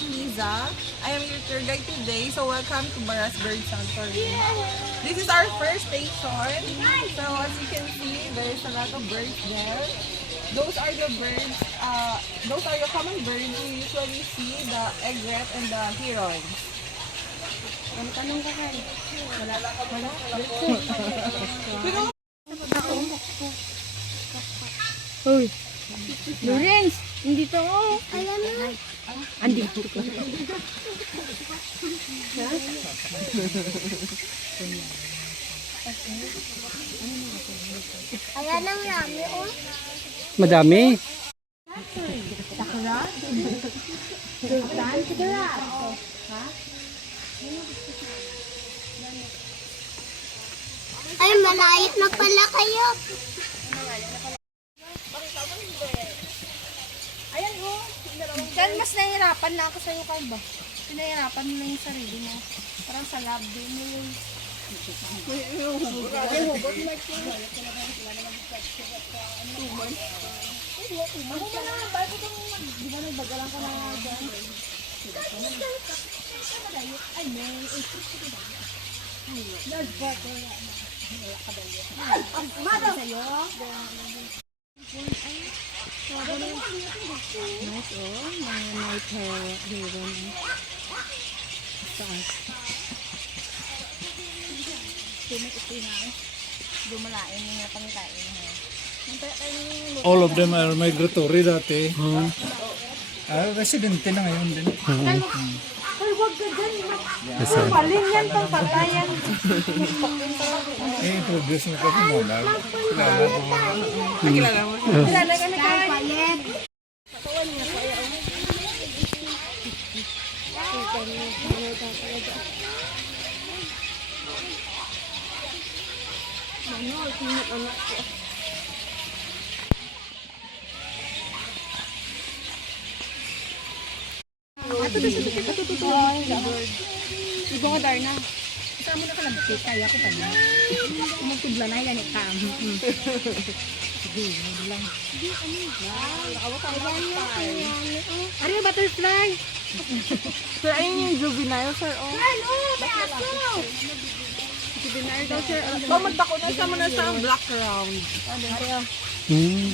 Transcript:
Liza. I am your tour guide today. So welcome to Baras Bird Sanctuary. This is our first station. So as you can see, there is a lot of birds there. Those are the birds, those are the common birds you usually see, the egret and the herons. Tanong ka kayo. Wala. Uy. Lawrence, nandito ako. Alam mo. Andito ka. Ayan ang rami, oh. Madami. Sakura? Sultan? Sigura? Ha? Ay, malayit na pala kayo. Ayan o. Diyan mas nahihirapan na ako sa'yo, Kalba. Pinahirapan mo na yung sarili mo. Parang sa lab din mo yung... Ako na lang, bago kang di ba nagbagalan ka na dyan? Ay, may Mada sa'yo? Nice, oh. Mga night heron. Taas. Dumalain niya pangkain. All of them are migratory dati. Residente na ngayon din. Ay, wag ka dyan. Malin yan pang patayan. Introduce mo kasi muna. Kilala ko muna. Nakilala mo? Kilala ka na kayo. Palit. Ibo ko Darna. Kasama na ka lang. Kaya ko pa na. Magtubla na yan. Sige, lang. Ari, butterfly. Sir, ayun yung juvenile, sir. Oh. Juvenile daw, sir. So, magdako na siya muna sa black round. Hmm.